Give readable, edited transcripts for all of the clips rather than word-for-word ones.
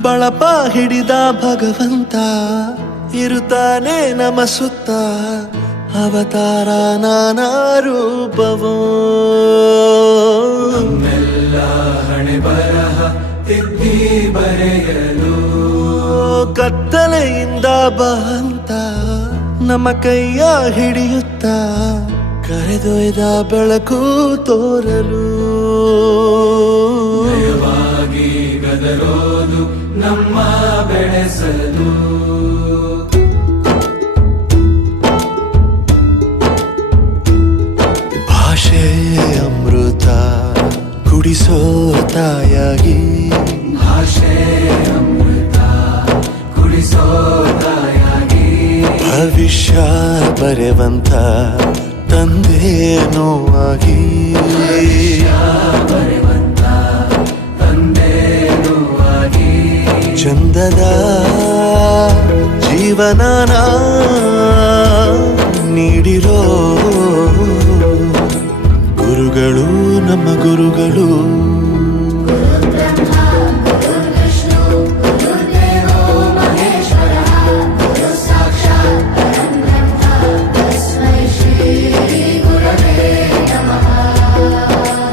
ಬಳಪ ಹಿಡಿದ ಭಗವಂತ ಇರುತ್ತಾನೆ ನಮ ಸುತ್ತ ಅವತಾರ ನಾನಾ ರೂಪವೋ ನಮ್ಮೆಲ್ಲ ಹಣೆ ಬರಹ ತಿದ್ದಿ ಬರೆಯಲು ಕತ್ತಲೆಯಿಂದ ಬಂತ ನಮ್ಮ ಕೈಯ ಹಿಡಿಯುತ್ತ ಕರೆದೊಯ್ದ ಬೆಳಕು ತೋರಲು ನಯವಾಗಿ ಗದರೋದು ನಮ್ಮ ಬೆಳೆಸಲು ಭಾಷೆ ಅಮೃತ ಕುಡಿಸೋ ತಾಯಾಗಿ ಭಾಷೆ ಅಮೃತ ಕುಡಿಸೋ ತಾಯಾಗಿ ಭವಿಷ್ಯ ಬರೆವಂತ ತಂದೆ ನೋವಾಗಿ ಬರೆವಂತ ತಂದೆನುವಾಗಿ ಚಂದದ ಜೀವನನ ನೀಡಿರೋ ಗುರುಗಳು ನಮ್ಮ ಗುರುಗಳು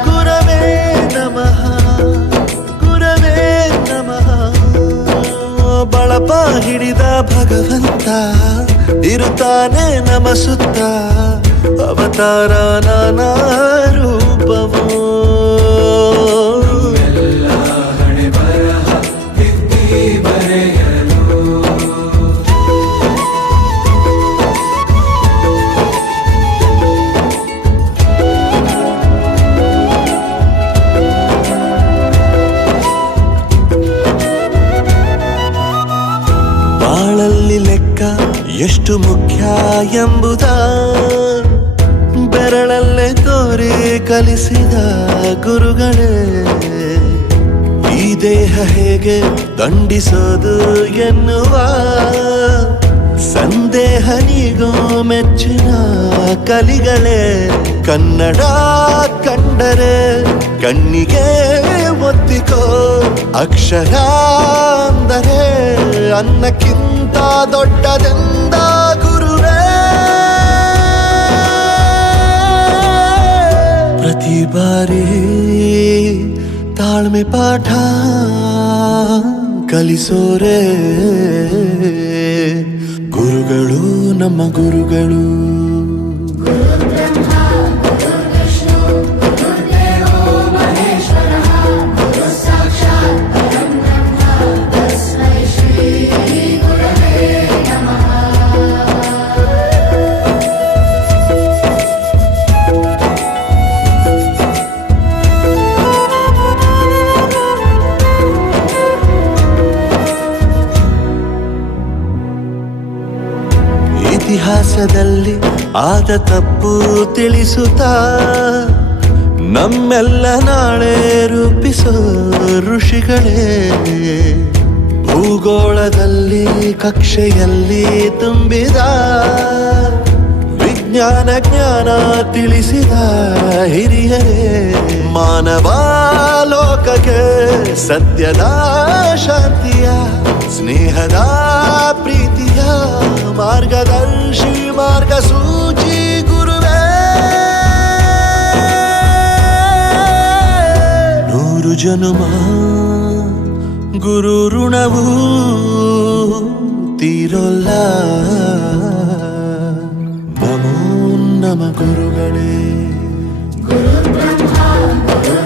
ಗುರವೇ ನಮಃ ಗುರವೇ ನಮಃ ಬಳಪ ಹಿಡಿದ ಭಗವಂತ ಇರುತ್ತಾನೆ ನಮ ಸುತ್ತ ಅವತಾರ ನಾನಾ ರೂಪವೋ ಎಲ್ಲ ಹಣೆ ಬರಹ ತಿದ್ದಿ ಬರೆಯಲು ಬಾಳಲ್ಲಿ ಲೆಕ್ಕ ಎಷ್ಟು ಮುಖ್ಯ ಎಂಬುದ ಬೆರಳಲ್ಲೇ ತೋರಿ ಕಲಿಸಿದ ಗುರುಗಳೇ ಈ ದೇಹ ಹೇಗೆ ದಂಡಿಸೋದು ಎನ್ನುವ ಸಂದೇಹ ನೀಗೋ ಮೆಚ್ಚಿನ ಕಲಿಗಳೇ ಕನ್ನಡ ಕಂಡರೆ ಕಣ್ಣಿಗೆ ಒತ್ತಿಕೋ ಅಕ್ಷರ ಅಂದರೆ ಅನ್ನಕ್ಕಿಂತ ದೊಡ್ಡದೆಂದ ಗುರುವೇ ಪ್ರತಿ ಬಾರಿ ತಾಳ್ಮೆ ಪಾಠ ಕಲಿಸೋರೆ ಗುರುಗಳು ನಮ್ಮ ಗುರುಗಳು ಇತಿಹಾಸದಲ್ಲಿ ಆದ ತಪ್ಪು ತಿಳಿಸುತ್ತಾ ನಮ್ಮೆಲ್ಲ ನಾಳೆ ರೂಪಿಸೋ ಋಷಿಗಳೇ ಭೂಗೋಳದಲ್ಲಿ ಕಕ್ಷೆಯಲ್ಲಿ ತುಂಬಿದ ವಿಜ್ಞಾನ ಜ್ಞಾನ ತಿಳಿಸಿದ ಹಿರಿಯರೇ ಮಾನವ ಲೋಕಕ್ಕೆ ಸತ್ಯದ ಶಾಂತಿಯ ಸ್ನೇಹದ ಪ್ರೀತಿಯ ಮಾರ್ಗದರ್ಶಿ ಮಾರ್ಗಸೂಚಿ ಗುರುವೇ ನೂರು ಜನುಮ ಗುರು ಋಣವು ತೀರೋಲ್ಲ ನಮೋ ನಮ ಗುರುಗಳೇ ಗುರು ಬ್ರಹ್ಮ ಗುರು